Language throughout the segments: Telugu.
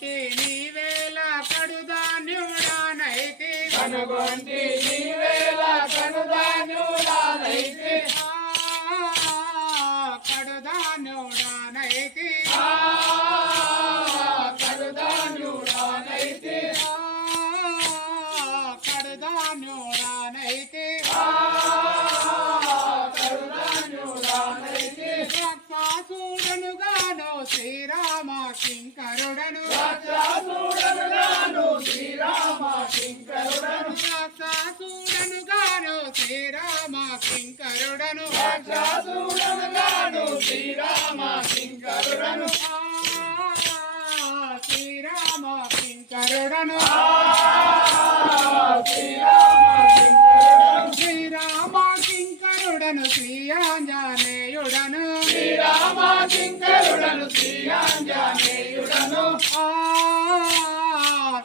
నీవేళ కడుదాన్యుడానైతి కనుగొంటి నీవేళ కనుదాన్యుడానైతి కడుదాన్యుడానైతి కడుదాన్యుడానైతి కడుదాన్యుడానైతి కడుదాన్యుడానైతి రక్షాసుడనుగాను శ్రీరామ కింకరుడను రక్షాసుడనుగాను శ్రీరామ కింకరుడను రక్షాసుడనుగాను శ్రీరామ కింకరుడను రక్షాసుడనుగాను శ్రీరామ కింకరుడను శ్రీరామ కింకరుడను శ్రీరామ కింకరుడను శ్రీయాంజనేయుడను శ్రీరామ కింకరుడను శ్రీయాంజనేయుడను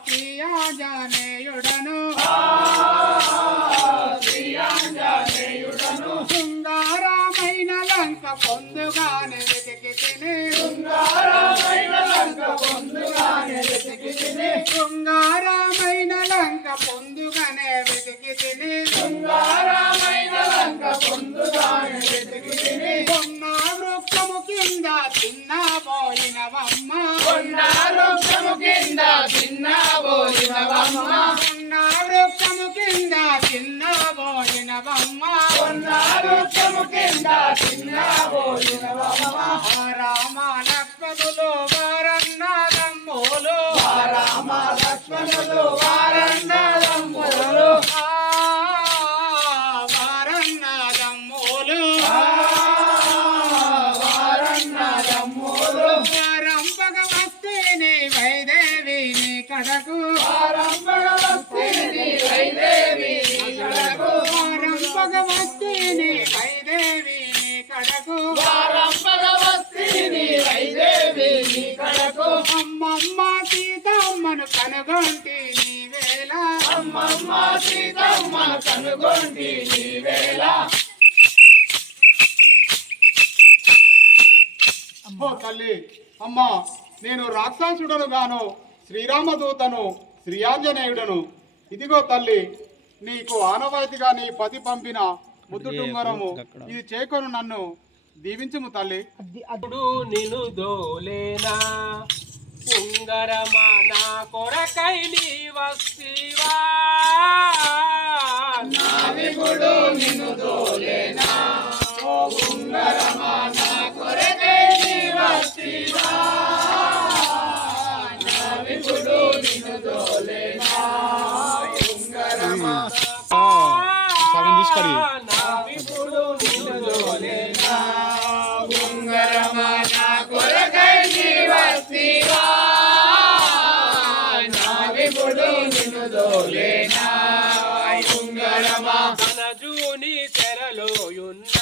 శ్రీయాంజనేయుడను శ్రీయాంజనేయుడను శృంగారమైన లంక పొందుగానే వెతికి తిని శృంగారమైన లంక పొందుగానే వెతికి తిని శృంగారమైన లంక పొందుగానే వెతికి తిని శృంగారమైన లంక పొందుగానే వెతికి తిని కొన్న వృక్షము కింద తిన్నబోయినవమ్మ కొండ వృక్షము కింద తిన్నబోయినవమ్మ కొన్న వృక్షము కింద తిన్నబోయినవమ్మ కొండ వృక్షము కింద తిన్నబోయినవమ్మ రామ లక్ష్మణులు వారన్నదమ్ములు రామ లక్ష్మణులు వారన్నదమ్ములు వారన్నదమ్ములు వారన్నదమ్ములు వారంపగ వస్తేనే వైదేవిని కడకు వారంపగ వస్తేని వైదేవి కడకు వారంపగ వస్తేనే వైదేవిని కడకు వారంపగ వస్తేని వైదేవి కడకు అమ్మమ్మ సీతమ్మను కనుగొంటి నీవేళ అమ్మమ్మ సీతమ్మను కనుగొంటి నీవేళ ఓ తల్లి అమ్మా నేను రాక్షసుడను గాను శ్రీరామదూతను శ్రీయాంజనేయుడను. ఇదిగో తల్లి నీకు ఆనవాయితీగా నీ పతి పంపిన ముద్దుటుంగరము ఇది చేకొను నన్ను దీవించుము తల్లి. అప్పుడు నిన్ను దోలేనా ఉంగరమా నా కొరకై నీ వస్తివా నావిగుడు నిన్ను దోలేనా ఓ ఉంగరమా నా కొరకై నీ వస్తివా నావిగుడు నిన్ను దోలేనా ఉంగరమా నావిగుడు నిన్ను దోలేనా ఉంగరమా నా కొరకై నీ వస్తివా నావిగుడు నిన్ను దోలేనా ఉంగరమా మనజూని తెరలోయున్న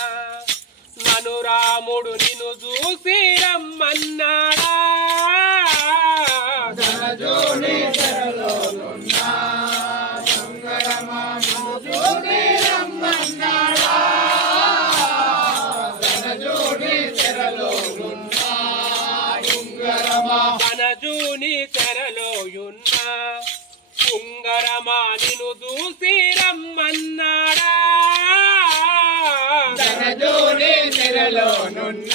నను రాముడు నిన్ను చూసి రమ్మన్నాడా ధనజోని తెరలోనున్న ఉంగరమా నిన్ను చూసి రమ్మన్నాడా ధనజోని తెరలోనున్న ఉంగరమా మనజూని తెరలోయున్న ఉంగరమా నిన్ను చూసి రమ్మన్నాడా ధనజోని తెరలోనున్న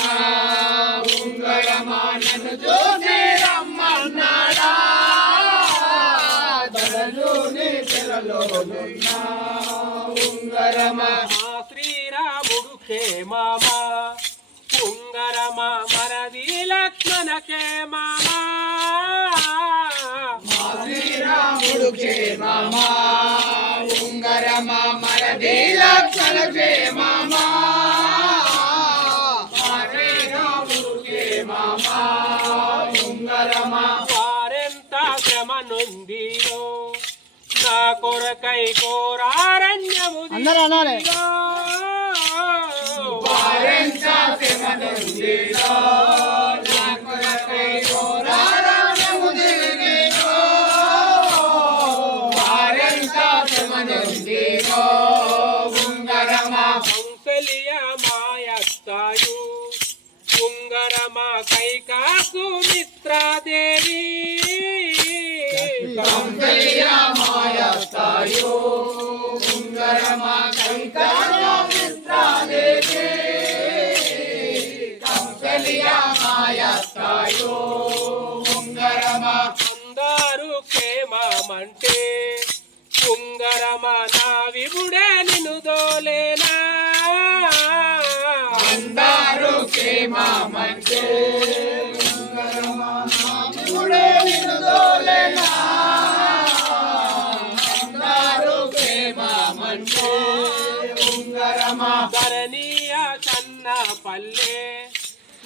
ఉంగరమా నన్ను చూసి రమ్మన్నాడా ధనజోని తెరలోనున్న ఉంగరమా మా శ్రీరాముడు క్షేమమా ఉంగరమా మరది లక్ష్మణ క్షేమమా శ్రీరాముడు క్షేమమా ఉంగరమా మరది లక్షణ క్షేమమా శ్రీరాముడు క్షేమమా ఉంగరమా వారెంత శ్రమ నొందిరో నా కొరకై కోరారణ్యము దిగిరో. వారెంత శ్రమనుందిరో నా కొరకై కోరారణ్యము దిగిరో. వారెంత శ్రమనుందిరో ఉంగరమా కౌసల్య మాయత్తాయు ఉంగరమా కైకాసు మిత్రాదేవి అందరూ క్షేమమంటే ఉంగరమ నా విభుడే నిన్ను దోలేనా అందరూ క్షేమమంటే ఉంగరమా నా విభుడే నిన్ను దోలేనా అందరూ క్షేమమంటే ఉంగరమా ధరణీయ సన్న పల్లె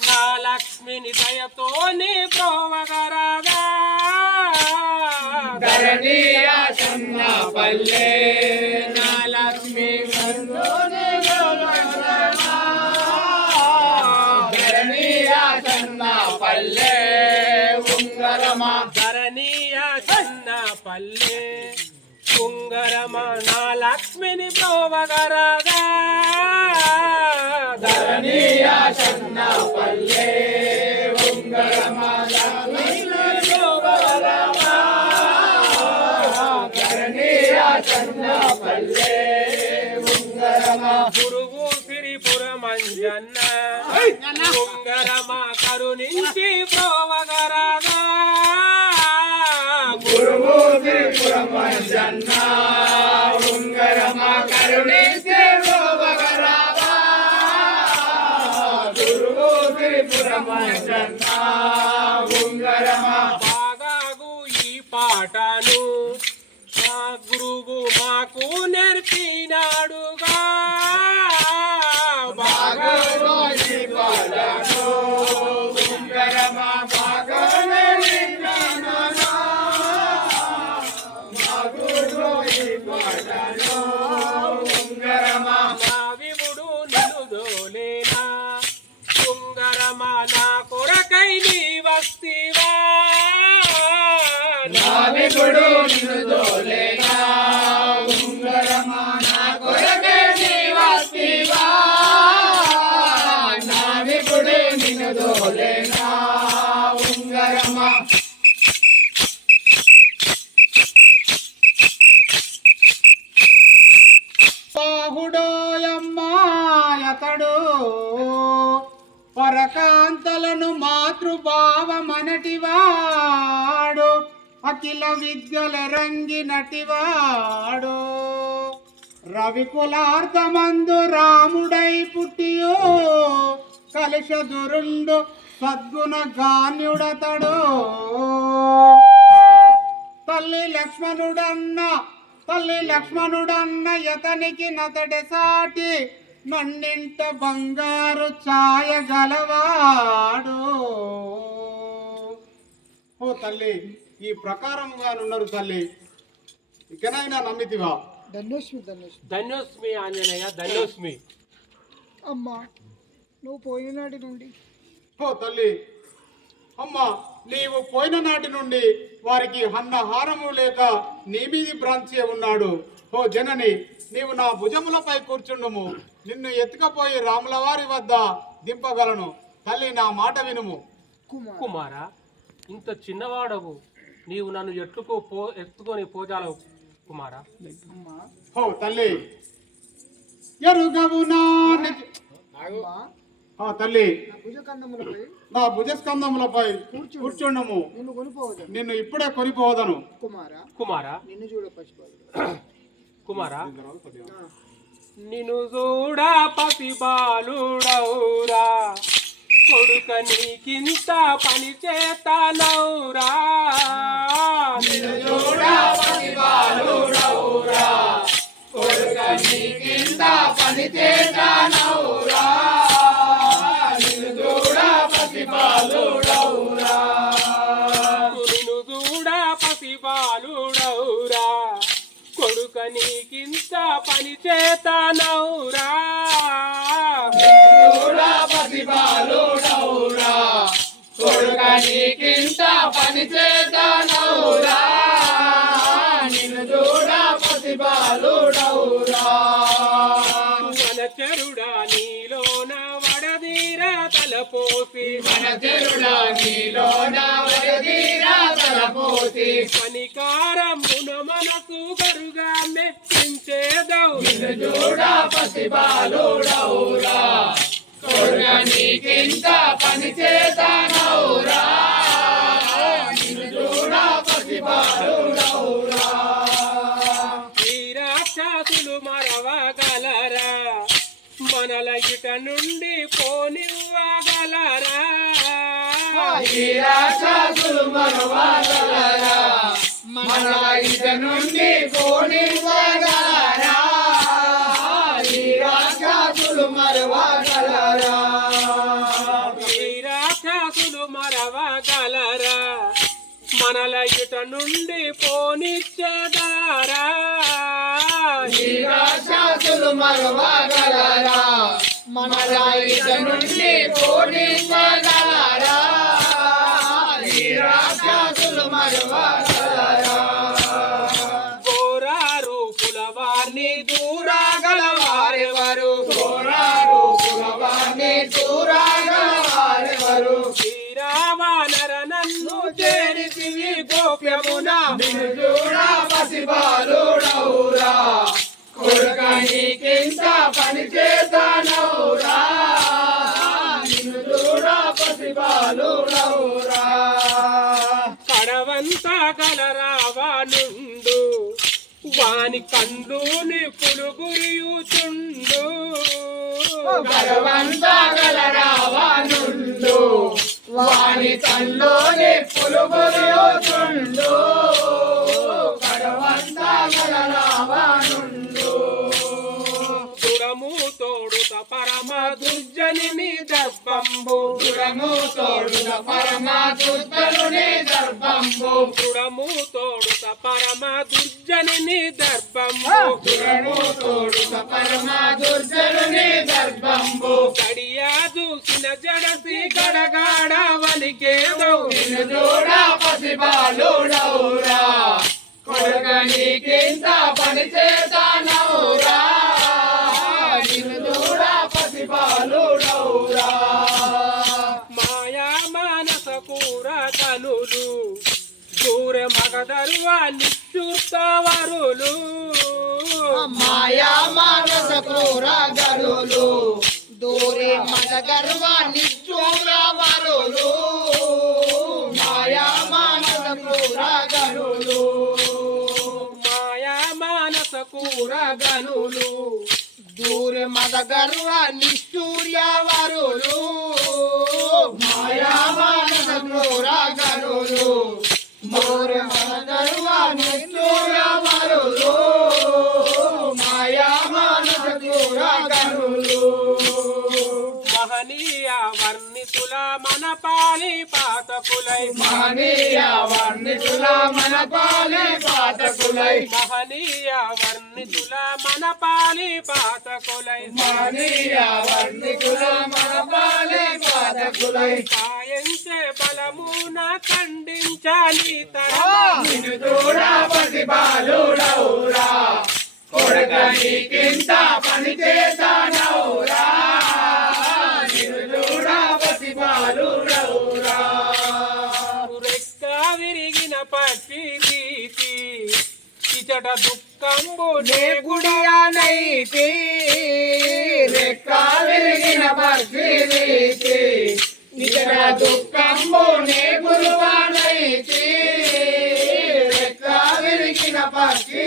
నా లక్ష్మిని దయతోని ప్రోవగరాగా ధరణీయ సన్న పల్లె నా లక్ష్మి బంధుని గోరమా ధరణీయ సన్న పల్లె ఉంగరమా ధరణీయ సన్న పల్లె ఉంగరమ నా లక్ష్మిని ప్రోవగరాగా ధరణీయ సన్న పల్లె ఉంగరమా లక్ష్మి గోరమా ధరణీయ సన్న పల్లె ఉంగరమా గురువు సిరిపురమంజన్న ఉంగరమ కరుణించి ప్రోవగరాగా గురువు త్రిపురమంజన్న ఉంగరమా కరుణించే గోవగరావా గురువు త్రిపురమంజన్న ఉంగరమా బాగాగు ఈ పాటను మా గురువు మాకు నేర్పినాడుగా బాగా బాగోని పాడను ఉంగరమా బాగోని విన్నానా బాగోని పాడను ఉంగరమా నా వివుడు నిన్ను దోలేనా ఉంగరమ నా కొరకై నీ వస్తివా నా విపుడు నిన్ను దోలేనా ఉంగరమా నా కొరకే నీవస్తివా నా విపుడు నిన్ను దోలేనా ఉంగరమా బాహుడోయమ్మాయతడు పరకాంతలను మాతృభావమనటివాడు అఖిల విద్యలెరంగినటివాడు రవికులార్ధమందు రాముడై పుట్టియో కలిషదురుండు సద్గుణ గాన్యుడతడు తల్లి లక్ష్మణుడన్న యతనికి నతడి సాటి నన్నింట బంగారు ఛాయ గలవాడు. ఓ తల్లి, ఈ ప్రకారముగానున్నారు తల్లి, ఇకనైనా నమ్మితివా? ధన్యోస్మి ఆంజనేయ, ధన్యోస్మి. అమ్మా, నువ్వు పోయిన నాటి నుండి ఓ తల్లి, అమ్మ, నీవు పోయిన నాటి నుండి వారికి అన్నహారము లేక నీ మీది భ్రాంతి ఉన్నాడు. ఓ జనని, నీవు నా భుజములపై కూర్చుండుము, నిన్ను ఎత్తుకపోయి రాముల వారి వద్ద దింపగలను. తల్లి, నా మాట వినుము. కుమారా, ఇంత చిన్నవాడవు, నీవు నన్ను ఎత్తుకొని పోజాలవు కుమారా. ఓ తల్లి, ఎరుగవు నా తల్లి, నా భుజస్కందములపై కూర్చుండము, నిన్ను ఇప్పుడే కొనిపోవదను. కుమారా, నిన్ను చూడ పసిబాలు కుమారా, నిన్ను చూడ పసిబాలుడౌరా, కొడుక నీకింత పని చేతనౌరా. నిన్ను చూడ పసిబాలుడౌరా, కొడుక నీకింత పని చేతనౌరా. నిన్ను చూడ పసిబాలుడౌరా, నిన్ను చూడ పసిబాలుడౌరా, కొడుక నీకింత పని చేతనౌరా. చూడ పసిబాలుడౌరా, కొడుక నీకింత పని చేతనౌరా. నిన్ను చూడ పసిబాలుడౌరా, వనచరుడా నీలోన వడదీర తలపోసి, వనచరుడా నీలోన వడదీర తలపోసి, పనికారమున మనసు గరుగా మెప్పించేదవు. నిన్ను చూడ పసిబాలుడౌరా, కొడుక నీకింత పని చేతనౌరా. నిన్ను చూడ నుండి పోనివ్వగలరా ఈ రాక్షసులు మరవగలరా మనల ఇట నుండి పోనివ్వగలరా ఈ రాక్షసులు మరవగలరా ఈ రాక్షసులు మరవగలరా మనల ఇట నుండి పోనిచ్చేదారా ఈ రాక్షసులు మరవగలరా మనల ఇట నుండి పోనివ్వగలరా ఈ రాక్షసులు మరవగలరా కోరారు కులవారిని దూరగలవారెవరు కోరారు కులవాన్ని దూరగలవారెవరు శ్రీరామనర నన్ను చేరితివి గోప్యమున నిన్ను చూడ పసిబాలుడవురా కొడుక నీకింత పని చేశానవురా నిన్ను చూడ పసిబాలుడవురా కడవంత కలరావనుండు వాని కందుని పులుగురియుచుండు గర్వంత గలరావనుండు వాని తల్లోని పులుగురియుచుండు గర్వంత గలరావనుండు దురము తోడుత పరమ దుర్జని దర్భంబు దురము తోడున పరమ దుర్గలుని దర్భంబు దురము తోడుత పరమ దుర్జని దర్భంబు దురము తోడున పరమ దుర్గలుని దర్భంబు కడియా చూసిన జడసి గడగాడ వలికేదో నిన్ను చూడ పసిబాలుడవురా కొడుక నీకింత పని చేశానవురా నిన్ను చూడ పసిబాలుడవురా మాయా మానస కూర కనులు దూర మగదరువ నిశ్చుతవరులు మాయా మానస క్రూర గరులు దూరే మద గర్వాన్ని చూడవరులు మాయా మానస క్రూర గరులు మాయా మానస కూర గనులు దూరే మద గర్వాన్ని సూర్యవరులు మాయా మానస క్రూర గరులు దూరే మద గర్వాన్ని సూర్యవరులు మాయా మానస క్రూర గరులు మహనీయ వర్ణితుల మన పాలి పాతకులై మహనీయ వర్ణితుల మన పాలి పాతకులై మహనీయ వర్ణితుల మన పాలి పాతకులై మహనీయ వర్ణితుల మన పాలి పాతకులై కాయంచే బలమున ఖండించాలి తరమ నిన్ను చూడ పసిబాలుడవురా కొడుక నీకింత పని చేశానవురా నిన్ను చూడ పసిబాలుడవురా రెక్క విరిగిన పక్షి భీతి ఇచట దుఃఖంబు నే గుడియానైతి రెక్క విరిగిన పక్షి ఇక్కడ దుఃఖంబు నే గురువానైతి రెక్క విరిగిన పక్షి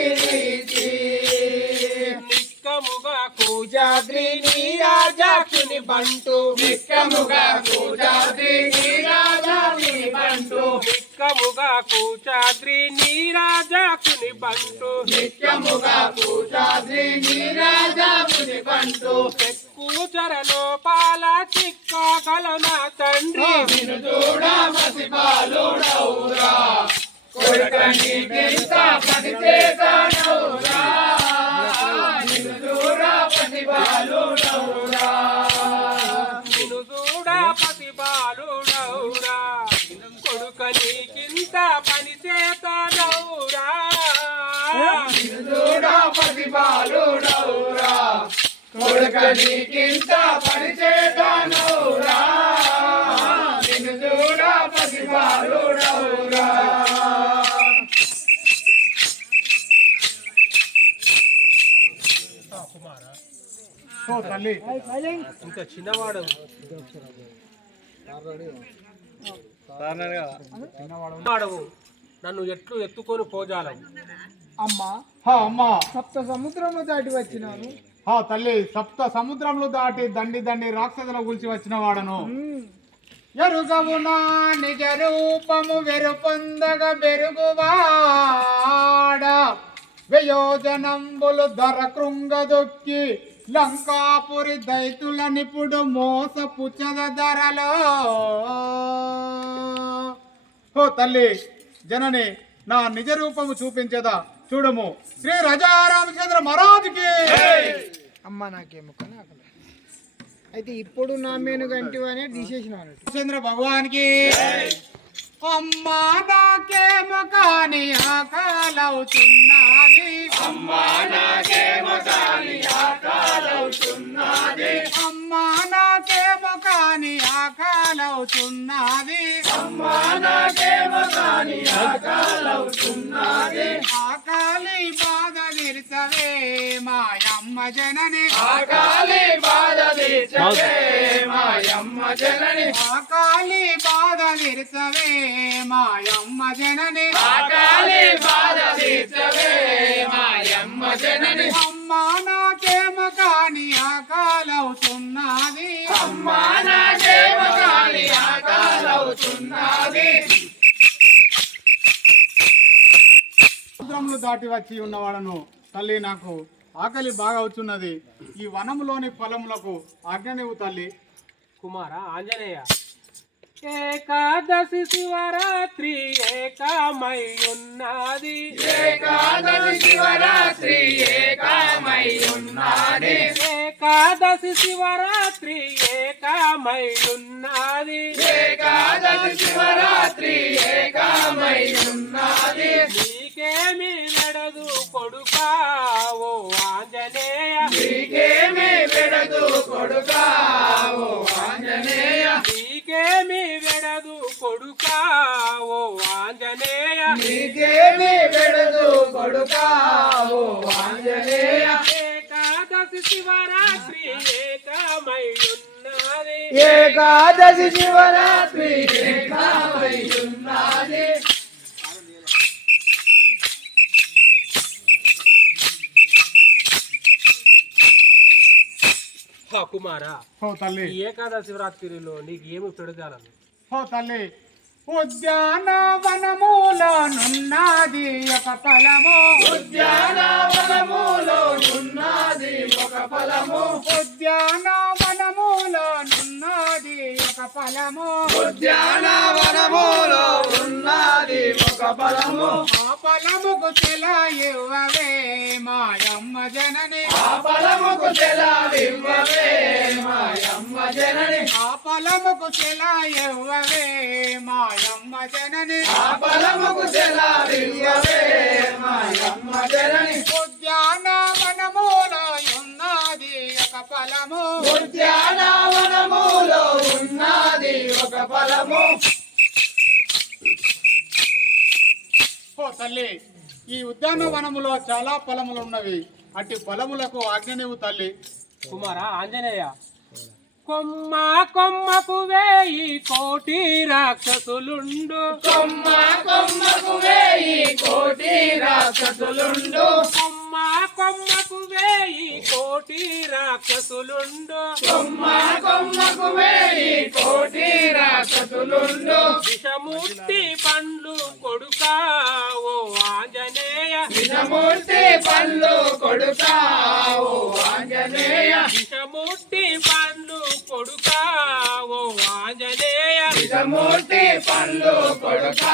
నిక్కముగా కూజాద్రి నీరాజాక్షుని బంటు నిక్కముగా కూజాద్రి నీరాజాక్షుని బంటు నిక్కముగా కూచాద్రి నీరాజాక్షుని బంటు నిత్యముగా కూజాద్రి నీరాజాక్షుని బంటు కూచర లోపాల చిక్కగల నా తండ్రి నిన్ను చూడ పసిబాలుడవురా కొడుక నీకింత పని చేశానవురా నిన్ను చూడ పసిబాలుడవురా నిన్ను చూడ పతి బాలుడౌరా కొడుక నీకింత పని చేతనౌరా నిన్ను చూడ పసిబాలుడవురా కొడుక నీకింత పని చేశానవురా నిన్ను చూడ పసిబాలుడవురా ఓ తల్లి ఇంకా చిన్నవాడు వాడవు నన్ను ఎట్లు ఎత్తుకొని పోజాలవు అమ్మా అమ్మా సప్త సముద్రము దాటి వచ్చినాను ఆ తల్లి సప్త సముద్రములు దాటి దండి దండి రాక్షసుల గుల్చి వచ్చిన వాడను. ఎరుగవునా నిజ రూపము వెరుపొందగ బెరుగువాడ వయోజనంబులు ధర కృంగదొక్కి లంకాపురి దైతుల నిపుడు మోసపుచ్చద ధరలో. ఓ తల్లి జనని నా నిజ రూపము చూపించదా చూడము. శ్రీ రాజారామచంద్ర మహారాజుకి. అమ్మ నాకేమో కానీ ఆకలి. అయితే ఇప్పుడు నా మేను గంటివనే తీసేసిన చంద్ర భగవానికి. అమ్మా నాకేమో కాని ఆకలవుతున్నది. అమ్మా నాకేమో కాని ఆకలవుతున్నది. అమ్మా నాకేమో కాని ఆకలవుతున్నది. అమ్మా నాకేమో కాని ఆకలవుతున్నది. ఆకలి బాధ తీర్చవే మాయమ్మ జనని. ఆకలి బాధ తీర్చవే మాయమ్మ జనని. ఆకలి బాధ తీర్చవే మాయమ్మ జనని. ఆకలి బాధ తీర్చవే మాయమ్మ జనని. అమ్మా నాకేమో కాని ఆకలవుతున్నది. అమ్మా నాకేమో కాని ఆకలవుతున్నది. సముద్రములు దాటి వచ్చి ఉన్నవాడను తల్లి నాకు ఆకలి బాగా అవుతున్నది. ఈ వనములోని ఫలములకు ఆజ్ఞ నీవు తల్లి. కుమార ఆంజనేయ, ఏకాదశి శివరాత్రి ఏకమై ఉన్నది. ఏకాదశి శివరాత్రి ఏకమై ఉన్నది. ఏకాదశి శివరాత్రి ఏకమై ఉన్నది. ఏకాదశి శివరాత్రి ఏకమై ఉన్నది. నీకేమి వెడదు కొడుకా ఓ ఆంజనేయ. నీకేమి వెడదు కొడుకా ఓ ఆంజనేయ. నీకేమి వెడదు కొడుకా ఓ ఆంజనేయ. నీకేమి వెడదు కొడుకా ఓ ఆంజనేయ. ఏకాదశి శివరాత్రి ఏకమై ఉన్నది. ఏకాదశి శివరాత్రి ఏకమై ఉన్నది. కుమారా, ఓ తల్లి. ఈ ఏకాదశి శివరాత్రిలో నీకు ఏమి పెడతాను? ఓ తల్లి, ఉద్యానవనములోనున్నది ఒక ఫలము. ఉద్యానవనములో ఉన్నది ఒక ఫలము. ఉద్యానవనములోనున్నది ఒక ఫలము. ఉద్యానవనములో ఉన్నది ఒక ఫలము. ఆ ఫలముకు సెలవివ్వవే మాయమ్మ జనని. ఆ ఫలముకు సెలవివ్వవే మాయమ్మ జనని. ఆ ఫలముకు సెలవివ్వవే మాయమ్మ జనని. ఆ ఫలముకు సెలవివ్వవే మాయమ్మ జనని. ఉద్యానవనములో ఉన్నది ఒక ఫలము. ఉద్యానవనములో ఉన్నది ఒక ఫలము. ఓ తల్లి, ఈ ఉద్యానవనములో చాలా ఫలములు ఉన్నవి. అట్టి ఫలములకు ఆజ్ఞ నీవు తల్లి. కుమార ఆంజనేయ, కొమ్మ కొమ్మకు వేయి కోటి రాక్షసులుండు. కొమ్మ కొమ్మకు వేయి కోటి రాక్షసులుండు. కొమ్మ కొమ్మకు వేయి కోటి రాక్షసులుండు. కొమ్మ కొమ్మకు వేయి కోటి రాక్షసులుండు. విషముట్టి పండ్లు కొడుకా ఓ ఆంజనేయ. విషమూర్తి పళ్ళు కొడుకా ఓ ఆంజనేయ. విషముట్టి పండ్లు కొడుకా ఓ ఆంజనేయ. విషమూర్తి పళ్ళు కొడుకా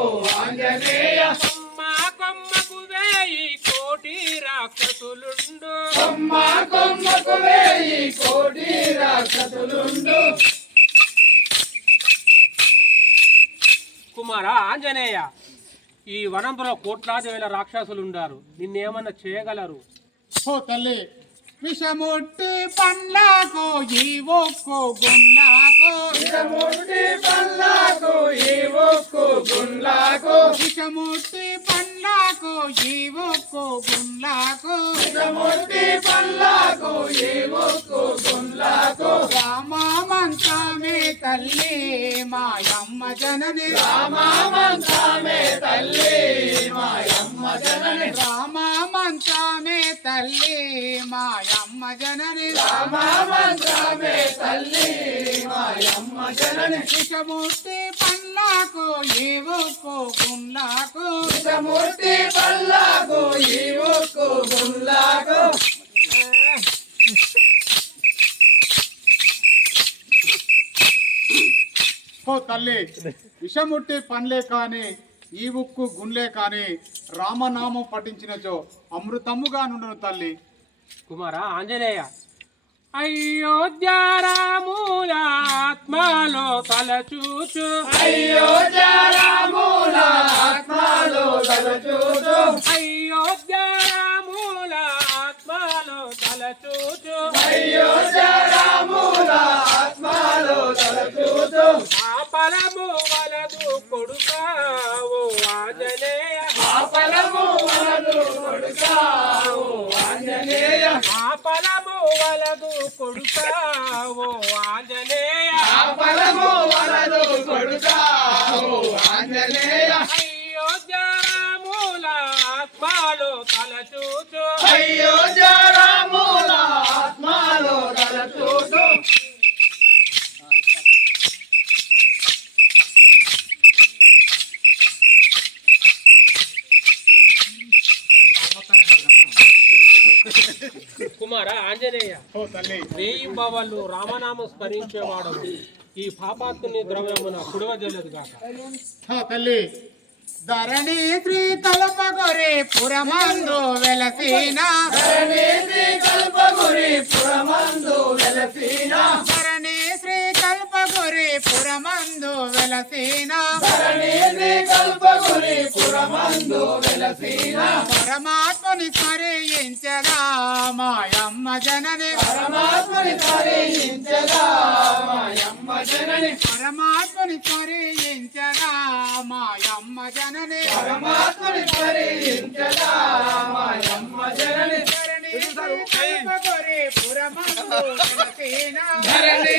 ఓ ఆంజనేయ. కొమ్మ కొమ్మకు వేయి కోటి రాక్షసులుండు. కొమ్మ కొమ్మకు వేయి కోటి రాక్షసులుండు. కుమార ఆంజనేయ, ఈ వనంలో కోట్లాది వేల రాక్షసులు ఉండారు. నిన్నేమన్నా చేయగలరు? ఓ తల్లి, విషముట్టి పండ్లకు ఈ ఒక్కు గుండ్లకు. విషమూర్తి పళ్ళకు ఈ ఒక్కు గుండ్లకు. విషముట్టి పండ్లకు ఈ ఒక్కు గుండ్లకు. విషమూర్తి పళ్ళకు ఈ ఒక్కు గుండ్లకు. రామమంత్రమే తల్లి మాయమ్మ జనని. రామమంత్రమే తల్లి మాయమ్మ జనని. రామమంత్ర మంత్రమే తల్లి మాయమ్మ జనని రామ మంత్రమే తల్లి మాయమ్మ జనని విషమూర్తి పండ్లకు ఈ ఉక్కు గుండ్లకు విషమూర్తి పల్లకు ఈ ఉక్కు గుండ్లకు ఓ తల్లి విషముట్టి పండ్లే కాని ఈ ఉక్కు గుండ్లే కాని రామనామం పఠించినచో అమృతముగా నుండును తల్లి. కుమారా ఆంజనేయ అయోధ్య రాముల ఆత్మలో తలచూచు అయోధ్య రాముల ఆత్మలో తలచూచు అయోధ్య రాముల ఆత్మలో తలచూచు అయోధ్య రాముల ఆత్మలో తలచూచు ఆ ఫలము వలదు కొడుకావు ఆంజనేయ ఆ ఫలము వలదు కొడుకావు ఆంజనేయ ఆ ఫలము వలదు కొడుకావు ఆంజనేయ ఆ ఫలము వలదు కొడుకావు ఆంజనేయ అయోధ్య రాముల ఆత్మలో తలచూచు అయోధ్య రాముల ఆత్మలో తలచూచు కుమార ఆంజనేయ ఓ తల్లి రేయింబవళ్ళు రామనామ స్మరించేవాడు ఈ పాపాత్ముని ద్రవ్యమున కుడవజల్లదు గాక. తల్లి ధరణి శ్రీ కల్పగొరి పురమందు వెలసిన ధరణి కల్పగురి పురమందు వెలసిన ధరణి శ్రీ కల్పగొరి పురమందు వెలసిన ధరణి కల్పగురి పురమందు వెలసిన పరమాత్మని స్మరించదా మాయమ్మ జనని పరమాత్మని స్మరించగా మాయమ్మ జనని పరమాత్మని స్మరించదా మాయమ్మ జనని పరమాత్మని స్మరించగా మాయమ్మ జనని ధరణి శ్రీ కల్పగొరి పురమందు వెలసిన ధరణి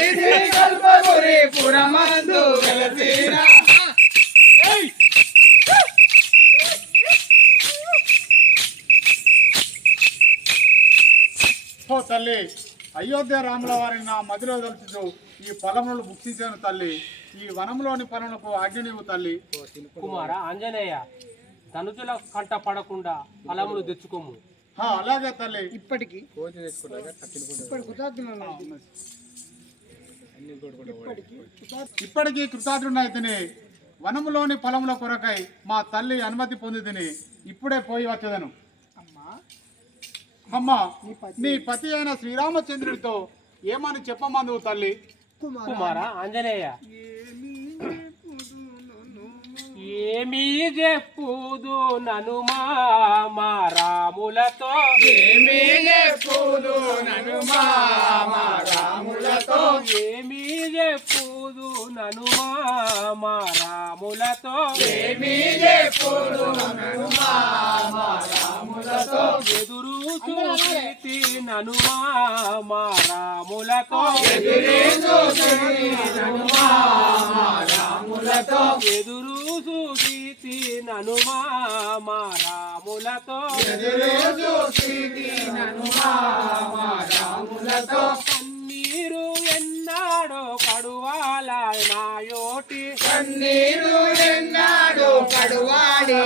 కల్పగురి పురమందు వెలసిన ఓ తల్లి అయోధ్య రాముల వారిని నా మదిలో తలుచుతూ ఈ పొలములను భుక్షించాను తల్లి. ఈ వనంలోని పనులకు ఆజ్ఞనివ్వు తల్లి. కుమార ఆంజనేయ ధనుజుల కంట పడకుండా ఫలములు తెచ్చుకోము. అలాగే తల్లి. ఇప్పటికి ఇప్పటికీ కృతార్థుడైతిని. వనములోని ఫలముల కొరకై మా తల్లి అనుమతి పొందితిని. ఇప్పుడే పోయి వచ్చేదను. అమ్మా నీ పతి అయిన శ్రీరామచంద్రుడితో ఏమని చెప్పమందు తల్లి. కుమార ఆంజనేయ ఏమీ చెప్పుదు నను మా రాములతో ఏమీ చెప్పుదు నను మా రాములతో ఏమీ చెప్పుదు నను మా రాములతో ఏమీ చెప్పుదు నను మా రాములతో ఎదురు చూసి నను మా రాములతో ఎదురు చూసి నను మా రాములతో ఎదురు చూసి నను మా రాములతో ఎదురు చూసి నను మా రాములతో కన్నీరు ఎన్నాడో కడువాల నాయోటి కన్నీరు ఎన్నాడు కడువాడి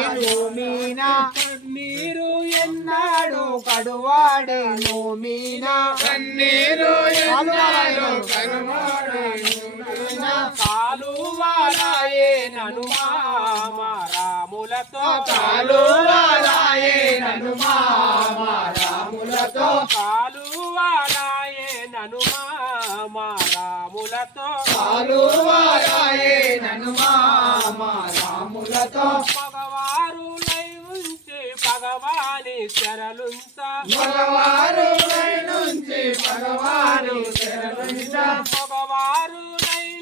మీనా కన్నీరు నాడు కడువాడే నోమీనా కన్నీరు ఎన్నాడు కడువాడి కాలువాలాయే నను మా రాములతో కాలువాలాయే నను మా రాములతో కాలువాలాయే నను మా రాములతో కాలువాలాయే నను మా రాములతో మగవారు ఉంచి భగవాని శరలుంత మగవారు నుంచి భగవాను శరణుంచ మగవారు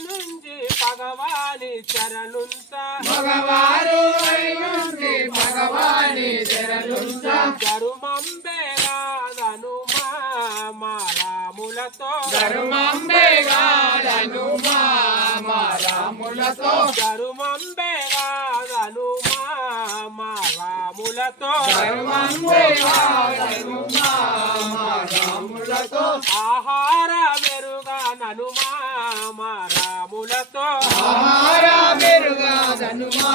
నుంచి భగవాని శరణుంత మగవారు నుంచి భగవాని శరణుంచ ధర్మంబేగాదను మా రాములతో ధర్మంబేగాదను మా రాములతో ధర్మంబేగాదను మా రాములతో రాములతో రాములతో ఆహార మెరుగా ననుమా రాములతో ఆహార మెరుగా ధనుమా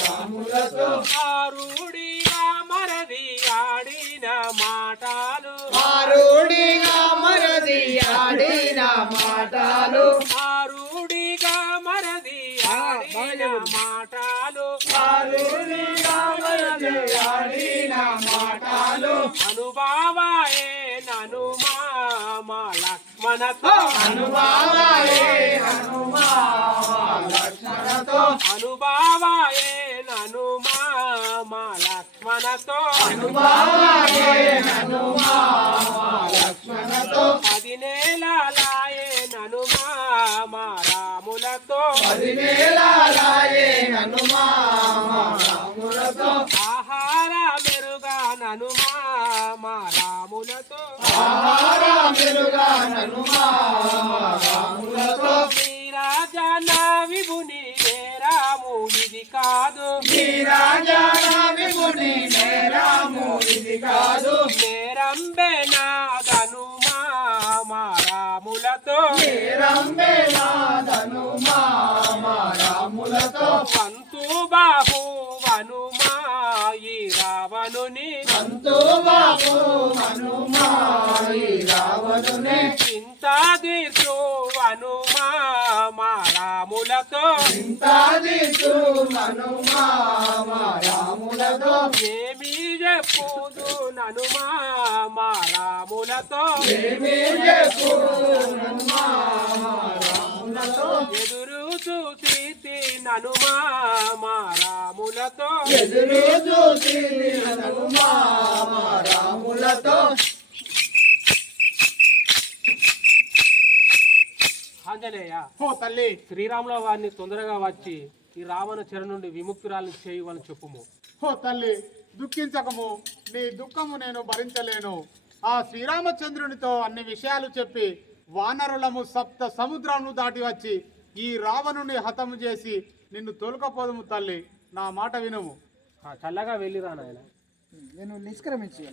రాములతో ఆరుడిగా మరది ఆడిన మాటలు ఆరుడిగా మరది ఆడిన మాటలు ఆరుడిగా మరది ఆడిన మాటలు ఆరుడిగా మరది ఆడిన మాటలు అనుభవాయే ననుమా లక్ష్మణతో అనుభవాయే హనుమా లక్ష్మణతో అనుభవాయే ననుమా లక్ష్మణతో అనుభవాయే హనుమా లక్ష్మణతో 10 నెలలాయే ననుమా రాములతో 10 నెలలాయే హనుమా రాములతో ఆహార మెరుగా ననుమా రాములతో ఆహార మెరుగా హనుమా రాములతో శ్రీరాజన విభుని రాము ఇది కాదు శ్రీరాజా విభుని నేరాము ఇది కాదు నేరంబే నాదనుమా రాములతో నేరంబే నాదనుమా రాములతో వంతు బాహు వనుమా ఈ రావణుని సంతో బాబు హనుమా రావణునే చింత తీర్చు వనుమా రాములతో చింతాదితు హనుమా రాములతో ఏమి చెప్పుదు ననుమా రాములతో ఏమీ చెప్పు హనుమా రాములతో ఎదురు చూసి ననుమా రాములతో ఎదురు చూసి హనుమా రాములతో ఆంజనేయ ఓ తల్లి శ్రీరాముల వారిని తొందరగా వచ్చి ఈ రావణ చెర నుండి విముక్తురాలను చేయవని చెప్పుము ఓ తల్లి దుఃఖించకము నీ దుఃఖము నేను భరించలేను ఆ శ్రీరామచంద్రునితో అన్ని విషయాలు చెప్పి వానరులము 7 సముద్రాలను దాటి వచ్చి ఈ రావణుని హతము చేసి నిన్ను తోలుకపోదము తల్లి నా మాట వినుము చల్లగా వెళ్ళిరా నాయన నేను నిష్క్రమించి